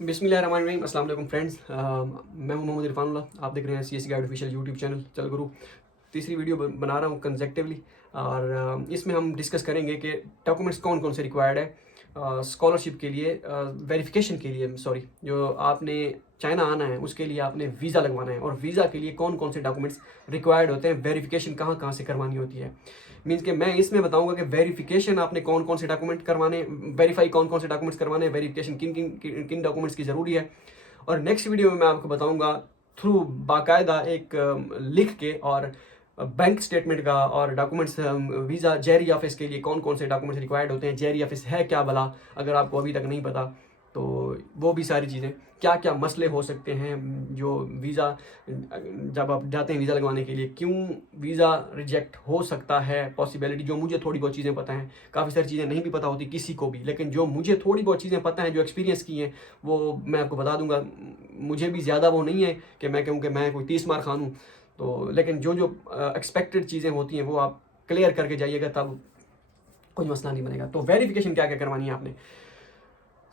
बिस्मिल्लाहिर्रहमानिर्रहीम। अस्सलाम वालेकुम फ्रेंड्स। मैं हूं मोहम्मद इरफानुल्लाह। आप देख रहे हैं CSC guide official YouTube channel चल गुरु। तीसरी वीडियो बना रहा हूं कंसेक्टिवली, और इसमें हम डिस्कस करेंगे कि डॉक्यूमेंट्स कौन कौन से रिक्वायर्ड है स्कॉलरशिप के लिए, वेरिफिकेशन के लिए। सॉरी, जो आपने चाइना आना है उसके लिए आपने वीज़ा लगवाना है, और वीज़ा के लिए कौन कौन से डॉक्यूमेंट्स रिक्वायर्ड होते हैं, वेरिफिकेशन कहाँ कहाँ से करवानी होती है। मीन्स कि मैं इसमें बताऊंगा कि वेरिफिकेशन आपने कौन कौन से डॉक्यूमेंट करवाने, वेरीफाई कौन कौन से डॉक्यूमेंट्स करवाने, वेरिफिकेशन किन किन किन डॉक्यूमेंट्स की ज़रूरी है। और नेक्स्ट वीडियो में मैं आपको बताऊंगा थ्रू बाकायदा एक लिख के, और बैंक स्टेटमेंट का और डॉक्यूमेंट्स, वीज़ा जेरी ऑफिस के लिए कौन कौन से डॉक्यूमेंट्स रिक्वायर्ड होते हैं, जेरी ऑफिस है क्या भला, अगर आपको अभी तक नहीं पता तो वो भी सारी चीज़ें, क्या क्या मसले हो सकते हैं जो वीज़ा, जब आप जाते हैं वीज़ा लगवाने के लिए क्यों वीज़ा रिजेक्ट हो सकता है, पॉसिबिलिटी। जो मुझे थोड़ी बहुत चीज़ें पता हैं, काफ़ी सारी चीज़ें नहीं भी पता होती किसी को भी, लेकिन जो मुझे थोड़ी बहुत चीज़ें पता हैं, जो एक्सपीरियंस की हैं, वो मैं आपको बता दूंगा। मुझे भी ज़्यादा वो नहीं है कि मैं कहूँ कि मैं कोई 30 मार खान हूँ, तो लेकिन जो जो एक्सपेक्टेड चीज़ें होती हैं वो आप क्लियर करके जाइएगा, तब कोई मसला नहीं बनेगा। तो वेरिफिकेशन क्या क्या करवानी है आपने।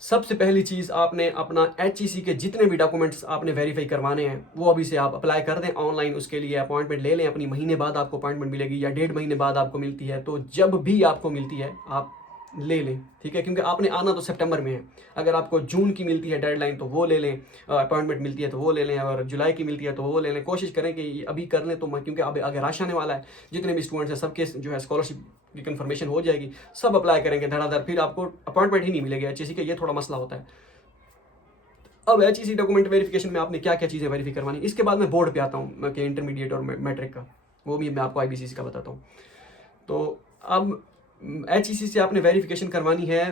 सबसे पहली चीज़, आपने अपना HEC के जितने भी डॉक्यूमेंट्स आपने वेरीफाई करवाने हैं वो अभी से आप अप्लाई कर दें ऑनलाइन। उसके लिए अपॉइंटमेंट ले लें अपनी, महीने बाद आपको अपॉइंटमेंट मिलेगी या 1.5 महीने बाद आपको मिलती है, तो जब भी आपको मिलती है आप ले लें, ठीक है। क्योंकि आपने आना तो सितंबर में है, अगर आपको जून की मिलती है डेडलाइन तो वो ले लें, अपॉइंटमेंट मिलती है तो वो ले लें, और जुलाई की मिलती है तो वो ले लें। कोशिश करें कि अभी कर लें, तो क्योंकि अब आगे रश आने वाला है। जितने भी स्टूडेंट्स हैं सबके जो है स्कॉलरशिप की कंफर्मेशन हो जाएगी, सब अप्लाई करेंगे धड़ाधड़, फिर आपको अपॉइंटमेंट ही नहीं मिलेगी HEC का, ये थोड़ा मसला होता है। अब HEC डॉक्यूमेंट वेरिफिकेशन में आपने क्या क्या चीज़ें वेरीफाई करवानी, इसके बाद मैं बोर्ड पे आता हूँ कि इंटरमीडिएट और मैट्रिक का, वो भी मैं आपको IBCC का बताता हूँ। तो अब HEC से आपने वेरिफिकेशन करवानी है,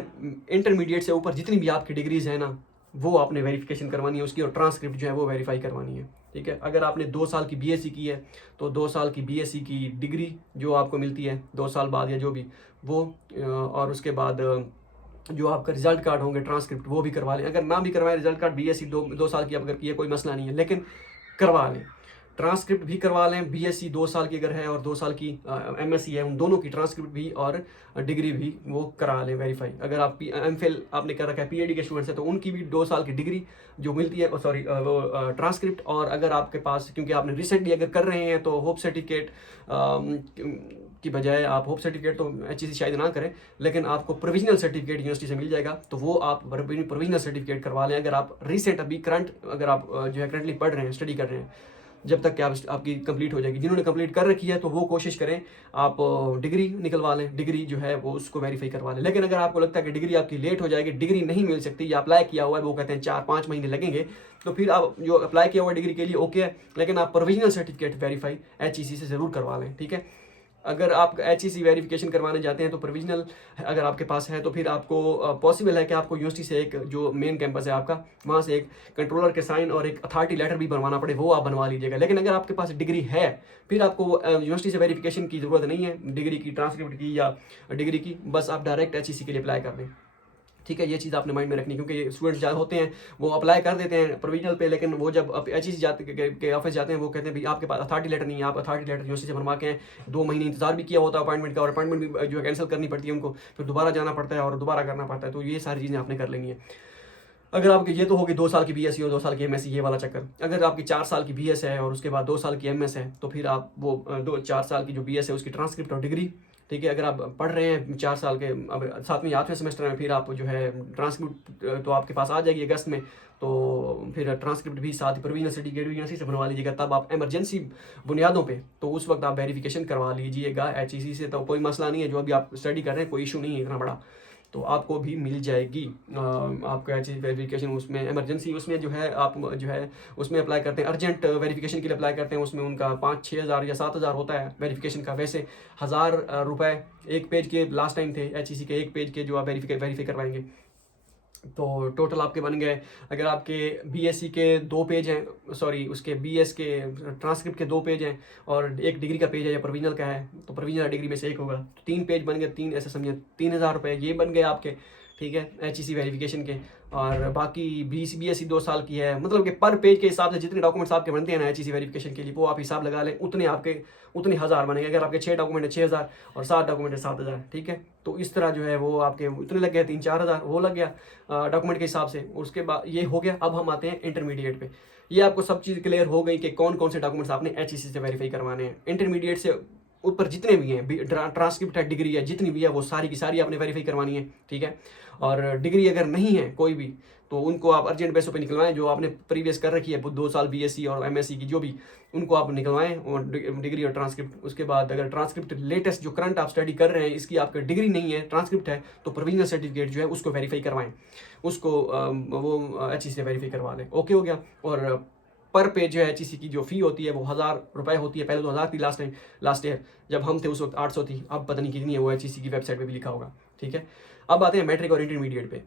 इंटरमीडिएट से ऊपर जितनी भी आपकी डिग्रीज है ना, वो आपने वेरिफिकेशन करवानी है उसकी, और ट्रांसक्रिप्ट जो है वो वेरीफाई करवानी है, ठीक है। अगर आपने 2 साल की BSc की है तो 2 साल की BSc की डिग्री जो आपको मिलती है 2 साल बाद या जो भी वो, और उसके बाद जो आपका रिजल्ट कार्ड होंगे, ट्रांसक्रिप्ट वो भी करवा लें। अगर ना भी करवाएं रिजल्ट कार्ड, BSc 2 साल की अगर की है कोई मसला नहीं है, लेकिन करवा लें। ट्रांसक्रिप्ट भी करवा लें, BSc 2 साल की अगर है और 2 साल की MSc है, उन दोनों की ट्रांसक्रिप्ट भी और डिग्री भी वो करा लें वेरीफाई। अगर आप MPhil आपने कर रखा है, PhD के स्टूडेंट्स हैं, तो उनकी भी 2 साल की डिग्री जो मिलती है, सॉरी वो ट्रांसक्रिप्ट। और अगर आपके पास, क्योंकि आपने रिसेंटली अगर कर रहे हैं, तो होप सर्टिफिकेट की बजाय आप होप सर्टिफिकेट तो HEC शायद ना करें, लेकिन आपको प्रोविजनल सर्टिफिकेट यूनिवर्सिटी से मिल जाएगा, तो वो आप प्रोविजनल सर्टिफिकेट करवा लें। अगर आप रिसेंट अभी करंट, अगर आप जो है करंटली पढ़ रहे हैं, स्टडी कर रहे हैं, जब तक कि आपकी कंप्लीट हो जाएगी। जिन्होंने कंप्लीट कर रखी है तो वो कोशिश करें आप डिग्री निकलवा लें, डिग्री जो है वो उसको वेरीफाई करवा लें। लेकिन अगर आपको लगता है कि डिग्री आपकी लेट हो जाएगी, डिग्री नहीं मिल सकती, या अप्लाई किया हुआ है वो कहते हैं 4-5 महीने लगेंगे, तो फिर आप जो अप्लाई किया हुआ डिग्री के लिए ओके है, लेकिन आप प्रोविजनल सर्टिफिकेट वेरीफाई HEC से ज़रूर करवा लें, ठीक है। अगर आप HEC वेरिफिकेशन करवाने जाते हैं तो प्रोविजनल अगर आपके पास है, तो फिर आपको पॉसिबल है कि आपको यूनिवर्सिटी से एक जो मेन कैंपस है आपका, वहाँ से एक कंट्रोलर के साइन और एक अथॉरिटी लेटर भी बनवाना पड़े, वो आप बनवा लीजिएगा। लेकिन अगर आपके पास डिग्री है, फिर आपको यूनिवर्सिटी से वेरिफिकेशन की ज़रूरत नहीं है, डिग्री की, ट्रांसक्रिप्ट की या डिग्री की, बस आप डायरेक्ट HEC के लिए अप्लाई कर दें, ठीक है। ये चीज़ आपने माइंड में रखनी, क्योंकि स्टूडेंट्स ज़्यादा होते हैं वो अप्लाई कर देते हैं प्रोविजनल पे, लेकिन वो जब HEC जाते के ऑफिस जाते हैं, वो कहते हैं भाई आपके पास अथॉरिटी लेटर नहीं है, आप अथॉरिटी लेटर यूनिवर्सिटी से बनवा के हैं, 2 महीने इंतजार भी किया होता है अपॉइंटमेंट का, और अपॉइंटमेंट भी जो है कैंसिल करनी पड़ती है उनको, फिर दोबारा जाना पड़ता है और दोबारा करना पड़ता है। तो ये सारी चीज़ें आपने कर लेनी है। अगर आपकी ये तो होगी 2 साल की BSc और 2 साल की MSc, ये वाला चक्कर। अगर आपकी 4 साल की BS है और उसके बाद 2 साल की MS है, तो फिर आप वो 4 साल की जो BS है उसकी ट्रांसक्रिप्ट और डिग्री, ठीक है। अगर आप पढ़ रहे हैं 4 साल के, अब 7वें 8वें सेमेस्टर में, फिर आप जो है ट्रांसक्रिप्ट तो आपके पास आ जाएगी अगस्त में, तो फिर ट्रांसक्रिप्ट भी साथ ही प्रोविजनल सर्टिफिकेट भी यूनिवर्सिटी से बनवा लीजिएगा। तब आप इमरजेंसी बुनियादों पे, तो उस वक्त आप वेरिफिकेशन करवा लीजिएगा HEC से, तो कोई मसला नहीं है। जो अभी आप स्टडी कर रहे हैं कोई इशू नहीं है इतना बड़ा, तो आपको भी मिल जाएगी आपको HEC वेरिफिकेशन। उसमें इमरजेंसी, उसमें जो है आप जो है उसमें अप्लाई करते हैं, अर्जेंट वेरिफिकेशन के लिए अप्लाई करते हैं, उसमें उनका 5-6 हज़ार या 7 हज़ार होता है वेरिफिकेशन का। वैसे 1000 रुपये एक पेज के लास्ट टाइम थे HEC के, एक पेज के जो आप वेरीफाई करवाएंगे, तो टोटल आपके बन गए। अगर आपके BSc के 2 पेज हैं, सॉरी उसके BS के ट्रांसक्रिप्ट के 2 पेज हैं, और एक डिग्री का पेज है या प्रोविजनल का है, तो प्रोविजनल डिग्री में से एक होगा, तो 3 पेज बन गए, 3 ऐसे समझिए 3000 रुपये ये बन गए आपके, ठीक है, HEC वेरिफिकेशन के। और बाकी BSc 2 साल की है, मतलब कि पर पेज के हिसाब से जितने डॉक्यूमेंट्स आपके बनते हैं ना HEC वेरिफिकेशन के लिए, वो आप हिसाब लगा लें, उतने हज़ार बनेंगे। अगर आपके 6 डॉक्यूमेंट है 6,000 और 7 डॉक्यूमेंट है 7,000, ठीक है। तो इस तरह जो है वो आपके उतने लग गए, 3-4 हज़ार वो लग गया डॉक्यूमेंट के हिसाब से। उसके बाद ये हो गया। अब हम आते हैं इंटरमीडिएट पे। ये आपको सब चीज़ क्लियर हो गई कि कौन कौन से डॉक्यूमेंट्स आपने HEC से वेरीफाई करवाने हैं। इंटरमीडिएट से ऊपर जितने भी हैं, ट्रांसक्रिप्ट है, डिग्री है, जितनी भी है वो सारी की सारी आपने वेरीफाई करवानी है, ठीक है। और डिग्री अगर नहीं है कोई भी, तो उनको आप अर्जेंट बेसों पे निकलवाएं। जो आपने प्रीवियस कर रखी है 2 साल BSc और MSc की, जो भी, उनको आप निकलवाएं, और डिग्री और ट्रांसक्रिप्ट। उसके बाद अगर ट्रांसक्रिप्ट लेटेस्ट जो करंट आप स्टडी कर रहे हैं इसकी आपका डिग्री नहीं है, ट्रांसक्रिप्ट है, तो प्रोविजनल सर्टिफिकेट जो है उसको वेरीफाई करवाएं, उसको वो HEC से वेरीफाई करवा लें। ओके हो गया। और पर पेज जो है HEC की जो फ़ी होती है वो 1,000 रुपये होती है। पहले तो 1,000 थी लास्ट ईयर जब हम थे, उस वक्त 800 थी। अब पता नहीं कितनी है, वो HEC की वेबसाइट पे भी लिखा होगा, ठीक है। अब आते हैं मैट्रिक और इंटरमीडिएट पे।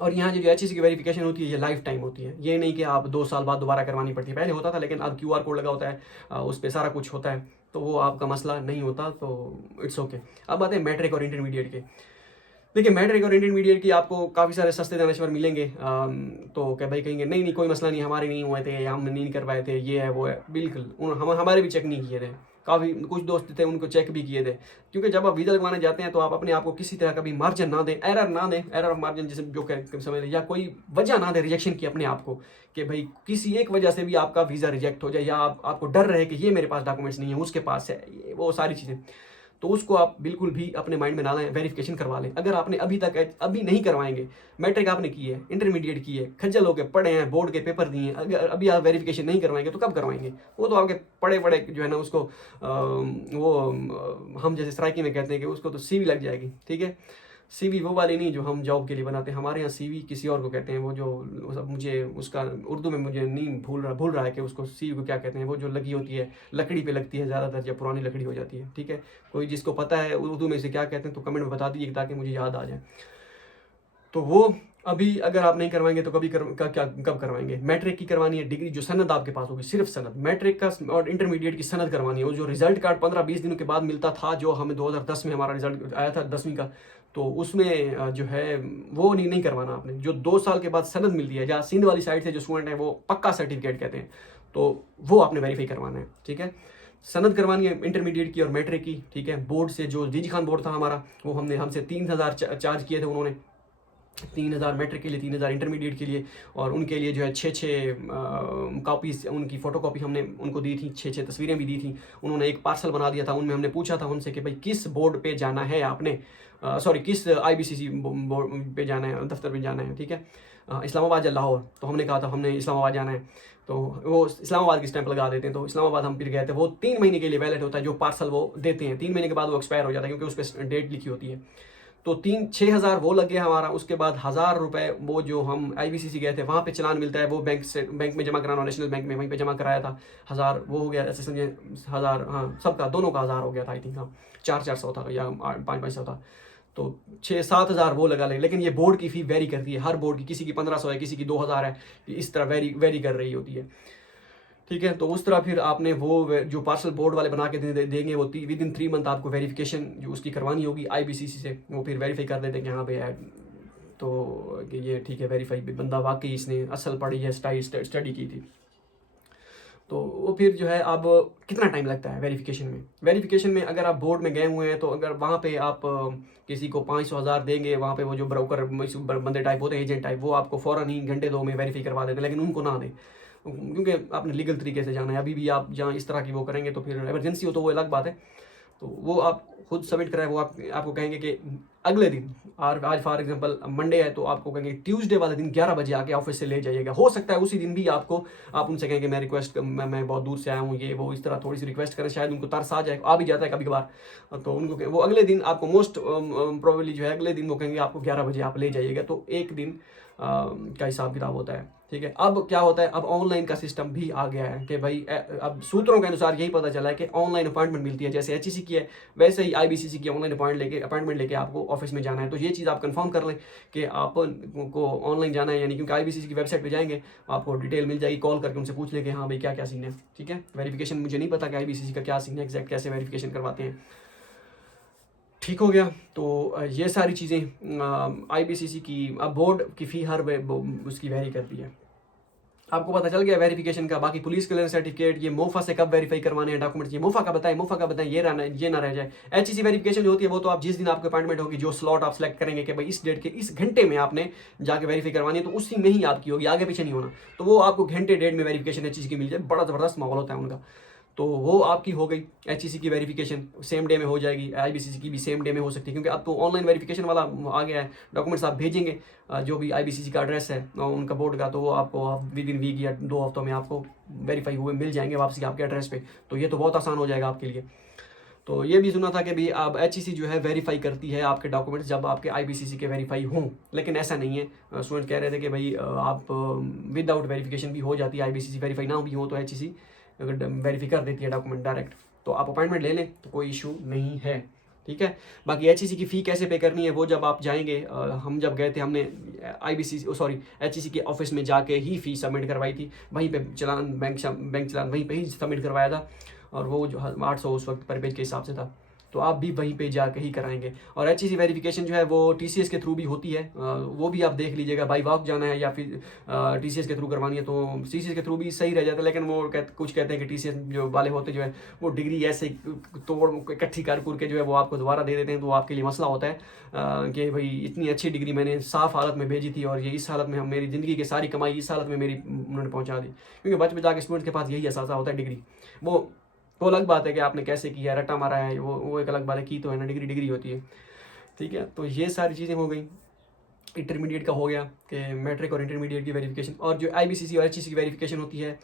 और यहाँ जो HEC की वेरिफिकेशन होती है ये लाइफ टाइम होती है। ये नहीं कि आप 2 साल बाद दोबारा करवानी पड़ती है। पहले होता था, लेकिन अब QR कोड लगा होता है, उस पर सारा कुछ होता है, तो वो आपका मसला नहीं होता, तो इट्स ओके। अब आते हैं मैट्रिक और इंटरमीडिएट के। देखिए, मैट्रिक और इंटरमीडिएट की आपको काफ़ी सारे सस्ते दानिश्वर मिलेंगे। तो क्या भाई कहेंगे नहीं कोई मसला नहीं, हमारे नहीं हुए थे, हम नहीं करवाए थे, ये है वो है। बिल्कुल हमारे भी चेक नहीं किए थे। काफ़ी कुछ दोस्त थे उनको चेक भी किए थे, क्योंकि जब आप वीज़ा लगवाने जाते हैं तो आप अपने आप को किसी तरह का भी मार्जिन ना दें, एरर ऑफ मार्जिन जिसे जो समझ लें, या कोई वजह ना दें रिजेक्शन की अपने आप को, कि भाई किसी एक वजह से भी आपका वीज़ा रिजेक्ट हो जाए, या आपको डर रहे कि ये मेरे पास डॉक्यूमेंट्स नहीं है, उसके पास है, वो सारी चीज़ें। तो उसको आप बिल्कुल भी अपने माइंड में ना लाएं, वेरिफिकेशन करवा लें। अगर आपने अभी नहीं करवाएंगे, मैट्रिक आपने की है, इंटरमीडिएट की है, खज्जल होकर पढ़े हैं, बोर्ड के पेपर दिए हैं, अगर अभी आप वेरिफिकेशन नहीं करवाएंगे तो कब करवाएंगे? वो तो आपके पढ़े पढ़े जो है ना उसको हम जैसे सराइकी में कहते हैं कि उसको तो CV लग जाएगी, ठीक है। CV वो वाली नहीं जो हम जॉब के लिए बनाते हैं, हमारे यहाँ CV किसी और को कहते हैं। वो जो मुझे उसका उर्दू में मुझे नहीं भूल रहा है कि उसको CV को क्या कहते हैं। वो जो लगी होती है, लकड़ी पे लगती है ज़्यादातर, जब पुरानी लकड़ी हो जाती है, ठीक है। कोई जिसको पता है उर्दू में इसे क्या कहते हैं तो कमेंट में बता दीजिए, ताकि मुझे याद आ जाए। तो वो अभी अगर आप नहीं करवाएंगे तो कब करवाएंगे? मैट्रिक की करवानी है, डिग्री जो सनद आपके पास होगी, सिर्फ सनद, मैट्रिक का और इंटरमीडिएट की सनद करवानी है। वो जो रिजल्ट कार्ड 15-20 दिनों के बाद मिलता था, जो हमें 2010 में हमारा रिजल्ट आया था 10वीं का, तो उसमें जो है वो नहीं करवाना आपने। जो 2 साल के बाद सनद मिलती है, जहाँ सिंध वाली साइड से जो स्टूडेंट है वो पक्का सर्टिफिकेट कहते हैं, तो वो आपने वेरीफाई करवाना है, ठीक है। सनद करवानी है इंटरमीडिएट की और मैट्रिक की, ठीक है। बोर्ड से जो DG खान बोर्ड था हमारा, वो हमसे 3,000 चार्ज किए थे उन्होंने, 3,000 मैट्रिक के लिए, 3,000 इंटरमीडिएट के लिए। और उनके लिए जो है 6-6 कॉपीज़, उनकी फ़ोटो कॉपी हमने उनको दी थी, 6-6 तस्वीरें भी दी थी। उन्होंने एक पार्सल बना दिया था, उनमें हमने पूछा था उनसे कि भाई किस बोर्ड पे जाना है आपने, किस IBCC बोर्ड पे जाना है, दफ्तर पे जाना है, ठीक है। इस्लामाबाद या लाहौर, तो हमने कहा था हमने इस्लामाबाद जाना है, तो वो इस्लामाबाद की स्टैंप लगा देते हैं। तो इस्लामाबाद हम फिर गए थे। वो 3 महीने के लिए वैलिड होता है जो पार्सल वो देते हैं, 3 महीने के बाद वो एक्सपायर हो जाता है, क्योंकि उस पर डेट लिखी होती है। तो 6,000 वो लग गया हमारा। उसके बाद 1,000 रुपये वो जो हम IBCC गए थे वहाँ पे चलान मिलता है, वो बैंक में जमा कराना, नेशनल बैंक में, वहीं पे जमा कराया था। 1,000 वो हो गया, ऐसे समझे 1,000, हाँ सबका दोनों का 1,000 हो गया था आई थिंक। हाँ 400 था या 500 था, तो 6-7 हज़ार वो लगा ले। लेकिन ये बोर्ड की फ़ी वेरी करती है, हर बोर्ड की, किसी की 1,500 है, किसी की 2,000 है, इस तरह वेरी कर रही होती है, ठीक है। तो उस तरह फिर आपने वो जो पार्सल बोर्ड वाले बना के देंगे, वो विदिन 3 मंथ आपको वेरिफिकेशन जो उसकी करवानी होगी IBCC से, वो फिर वेरीफाई कर देते हैं कि हाँ भाई तो कि ये ठीक है, वेरीफाई बंदा वाकई इसने असल पढ़ी है, स्टडी की थी। तो वो फिर जो है, अब कितना टाइम लगता है वेरिफिकेशन में अगर आप बोर्ड में गए हुए हैं, तो अगर वहाँ पे आप किसी को 500,000 देंगे, वहाँ पे वो जो ब्रोकर बंदे टाइप होते हैं, एजेंट टाइप, वो आपको फ़ौरन ही घंटे 2 में वेरीफाई करवा देते हैं। लेकिन उनको ना दें, क्योंकि आपने लीगल तरीके से जाना है। अभी भी आप जहाँ इस तरह की वो करेंगे तो फिर इमरजेंसी हो तो वो अलग बात है, तो वो आप खुद सबमिट कराएं। वो आपको कहेंगे कि अगले दिन, और आज फॉर एग्जांपल मंडे है, तो आपको कहेंगे ट्यूसडे वाले दिन 11 बजे आके ऑफिस से ले जाइएगा। हो सकता है उसी दिन भी आप उनसे कहेंगे मैं बहुत दूर से आया हूँ, ये वो, इस तरह थोड़ी सी रिक्वेस्ट करें, शायद उनको तरस आ जाए, आ भी जाता है कभी कभार। तो उनको वो अगले दिन आपको मोस्ट प्रोबेबली जो है अगले दिन वो कहेंगे आपको 11 बजे आप ले जाइएगा। तो एक दिन का हिसाब किताब होता है, ठीक है। अब क्या होता है, अब ऑनलाइन का सिस्टम भी आ गया है कि भाई अब सूत्रों के अनुसार यही पता चला है कि ऑनलाइन अपॉइंटमेंट मिलती है। जैसे HEC की है, वैसे ही IBCC की ऑनलाइन अपॉइंटमेंट लेके आपको ऑफिस में जाना है। तो ये चीज़ आप कंफर्म कर लें कि आप को ऑनलाइन जाना है, यानी क्योंकि IBCC की वेबसाइट पे जाएंगे आपको डिटेल मिल जाएगी, कॉल करके उनसे पूछ लें कि हाँ भाई क्या क्या सीन है, ठीक है। वेरिफिकेशन मुझे नहीं पता कि IBCC का क्या सीन है, एग्जैक्ट कैसे वेरिफिकेशन करवाते हैं, ठीक हो गया। तो ये सारी चीज़ें IBCC की अब बोर्ड की फ़ी हर उसकी वेरी करती है। आपको पता चल गया वेरिफिकेशन का। बाकी पुलिस क्लियरेंस सर्टिफिकेट, ये मोफा से कब वेरीफाई करवाने हैं डॉक्यूमेंट्स, ये मोफा का बताएं, ये ना रह जाए। HEC वेरिफिकेशन जो होती है वो तो आप जिस दिन आपकी अपॉइंटमेंट होगी, जो स्लॉट आप सेलेक्ट करेंगे कि भाई इस डेट के इस घंटे में आपने जाके वेरीफाई करवानी है, तो उसी में ही आपकी होगी, आगे पीछे नहीं होना। तो वो आपको घंटे डेट में वेरिफिकेशन HEC की मिल जाए, बड़ा ज़बरदस्त माहौल होता है उनका। तो वो आपकी हो गई HEC की वेरिफिकेशन, सेम डे में हो जाएगी। IBCC की भी सेम डे में हो सकती है, क्योंकि अब तो ऑनलाइन वेरिफिकेशन वाला आ गया है। डॉक्यूमेंट्स आप भेजेंगे जो भी IBCC का एड्रेस है उनका बोर्ड का, तो वो आपको विद इन वीक या 2 हफ्तों में आपको वेरीफाई हुए मिल जाएंगे वापसी आपके एड्रेस पे। तो ये तो बहुत आसान हो जाएगा आपके लिए। तो ये भी सुना था कि भी अब HEC जो है वेरीफाई करती है आपके डॉक्यूमेंट्स जब आपके IBCC के वेरीफाई हों, लेकिन ऐसा नहीं है। स्टूडेंट कह रहे थे कि भाई आप विदाउट वेरिफिकेशन भी हो जाती है, IBCC वेरीफाई ना भी हो तो HEC अगर वेरीफाई कर देती है डॉक्यूमेंट डायरेक्ट। तो आप अपॉइंटमेंट ले लें तो कोई इशू नहीं है, ठीक है। बाकी HEC की फ़ी कैसे पे करनी है वो जब आप जाएंगे, हम जब गए थे हमने HEC के ऑफिस में जाके ही फ़ी सबमिट करवाई थी, वहीं पे चलान बैंक चलान वहीं पे ही सबमिट करवाया था, और वो जो 800 उस वक्त पर पेज के हिसाब से था। तो आप भी वहीं पे जाके ही कराएंगे। और HEC वेरिफिकेशन जो है वो TCS के थ्रू भी होती है, वो भी आप देख लीजिएगा, बाई वॉक जाना है या फिर TCS के थ्रू करवानी है तो TCS के थ्रू भी सही रह जाता है। लेकिन वो कुछ कहते हैं कि TCS जो वाले होते जो है वो डिग्री ऐसे तोड़ इकट्ठी कर के जो है वो आपको दोबारा दे देते हैं, तो आपके लिए मसला होता है कि भाई इतनी अच्छी डिग्री मैंने साफ हालत में भेजी थी और ये इस हालत में हम मेरी ज़िंदगी की सारी कमाई इस हालत में मेरी उन्होंने पहुँचा दी। क्योंकि बच बचा के स्टूडेंट के पास यही एहसास होता है डिग्री, वो अलग बात है कि आपने कैसे किया, रटा मारा है, वो एक अलग बात है, की तो है ना, डिग्री होती है, ठीक है। तो ये सारी चीज़ें हो गई। इंटरमीडिएट का हो गया कि मैट्रिक और इंटरमीडिएट की वेरिफिकेशन, और जो IBCC और HEC की वेरिफिकेशन होती है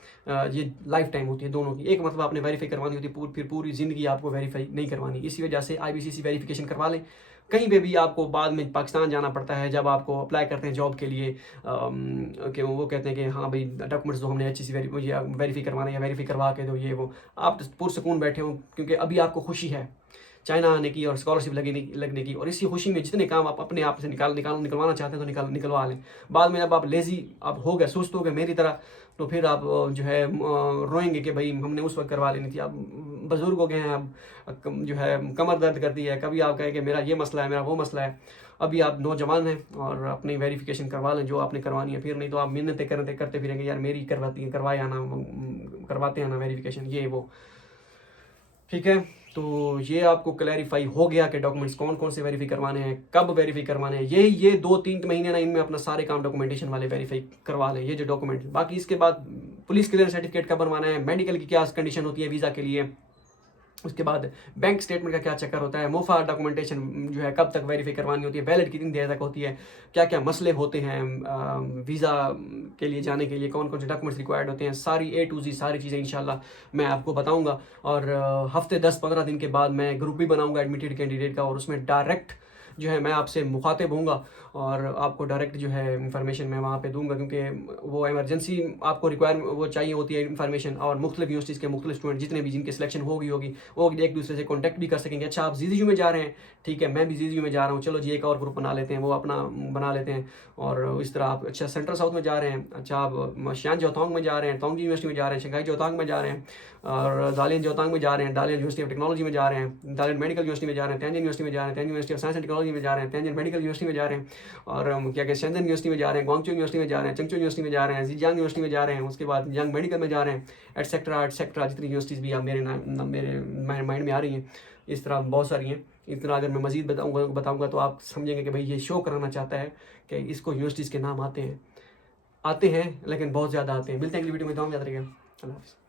ये लाइफ टाइम होती है दोनों की। एक मतलब आपने वेरीफाई करवानी होती है, फिर पूरी ज़िंदगी आपको वेरीफाई नहीं करवानी। इसी वजह से IBCC वेरिफिकेशन करवा लें। कहीं पे भी आपको बाद में पाकिस्तान जाना पड़ता है जब आपको अप्लाई करते हैं जॉब के लिए, कि वो कहते हैं कि हाँ भाई डॉक्यूमेंट्स जो हमने HEC वेरीफाई करवाना या वेरीफाई करवा के दो, ये वो आप पुरसकून बैठे हो, क्योंकि अभी आपको खुशी है चाइना आने की और स्कॉलरशिप लगने की, और इसी खुशी में जितने काम आप अपने आप से निकलवाना चाहते हैं तो निकलवा लें। बाद में जब आप लेज़ी आप हो गए, सुस्त हो गए मेरी तरह, तो फिर आप जो है रोएंगे कि भाई हमने उस वक्त करवा लेनी थी। अब बुजुर्ग हो गए हैं, अब जो है कमर दर्द करती है, कभी आप कहें कि मेरा ये मसला है, मेरा वो मसला है। अभी आप नौजवान हैं और अपनी वेरिफिकेशन करवा लें जो आपने करवानी है, फिर नहीं तो आप मिन्नतें करते फिरेंगे, यार मेरी करवाते आना वेरिफिकेशन, ये वो, ठीक है। तो ये आपको क्लैरिफाई हो गया कि डॉक्यूमेंट्स कौन कौन से वेरीफाई करवाने हैं, कब वेरीफाई करवाने हैं। ये 2-3 महीने ना इनमें अपना सारे काम डॉक्यूमेंटेशन वाले वेरीफाई करवा लें, ये जो डॉक्यूमेंट। बाकी इसके बाद पुलिस क्लियरेंस सर्टिफिकेट कब बनवाना है, मेडिकल की क्या कंडीशन होती है वीज़ा के लिए, उसके बाद बैंक स्टेटमेंट का क्या चक्कर होता है, मोफा डॉक्यूमेंटेशन जो है कब तक वेरीफाई करवानी होती है, वैलिड कितनी देर तक होती है, क्या क्या मसले होते हैं वीज़ा के लिए जाने के लिए, कौन कौन से डॉक्यूमेंट्स रिक्वायर्ड होते हैं, सारी A to Z सारी चीज़ें इंशाल्लाह मैं आपको बताऊंगा। और हफ्ते 10-15 दिन के बाद मैं ग्रुप भी बनाऊंगा एडमिटेड कैंडिडेट का, और उसमें डायरेक्ट जो है मैं आपसे मुखातिब होऊंगा और आपको डायरेक्ट जो है इन्फॉर्मेशन मैं वहाँ पे दूंगा, क्योंकि वो इमरजेंसी आपको वो चाहिए होती है इन्फॉर्मेशन। और मुख्तलिफ यूनिवर्सिटीज़ के मुख्तलिफ स्टूडेंट जितने भी जिनकी सिलेक्शन होगी वो एक दूसरे से कॉन्टैक्ट भी कर सकेंगे। अच्छा आप ZZU में जा रहे हैं, ठीक है, मैं भी ZZU में जा रहा हूँ, चलो जी एक और ग्रुप बना लेते हैं, वो अपना बना लेते हैं। और इस तरह आप अच्छा सेंट्रल साउथ में जा रहे हैं, अच्छा आप शियान जोतांग में जा रहे हैं, तोंगजी यूनिवर्सिटी में जा रहे हैं, शंघाई जोतांग में जा रहे हैं, और दालियन जोतांग में जा रहे हैं, दालियन यूनिवर्सिटी ऑफ टेक्नोलॉजी में जा रहे हैं, दालियन मेडिकल यूनिवर्सिटी में जा रहे हैं, तेंजिन यूनिवर्सिटी में जा रहे हैं, Tenzin university of science and technology में जा रहे हैं, तेंजिन मेडिकल यूनिवर्सिटी में जा रहे हैं, और क्या कहते हैं शेंजन यूनिवर्सिटी में जा रहे हैं, ग्वांगचू यूनिवर्सिटी में जा रहे हैं, चंगचू यूनिवर्सिटी में जा रहे हैं, जियांग यूनिवर्सिटी में जा रहे हैं, उसके बाद यंग मेडिकल में जा रहे हैं, एटसेट्रा जितनी यूनिवर्सिटीज़ भी आप मेरे माइंड में आ रही हैं, इस तरह बहुत सारी हैं। इतना अगर मैं मजीद बताऊंगा तो आप समझेंगे कि भाई ये शो कराना चाहता है कि इसको यूनिवर्सिटीज़ के नाम आते हैं, लेकिन बहुत ज़्यादा आते हैं। मिलते हैं अगली वीडियो में, याद रखिएगा। अल्लाह हाफ़िज़।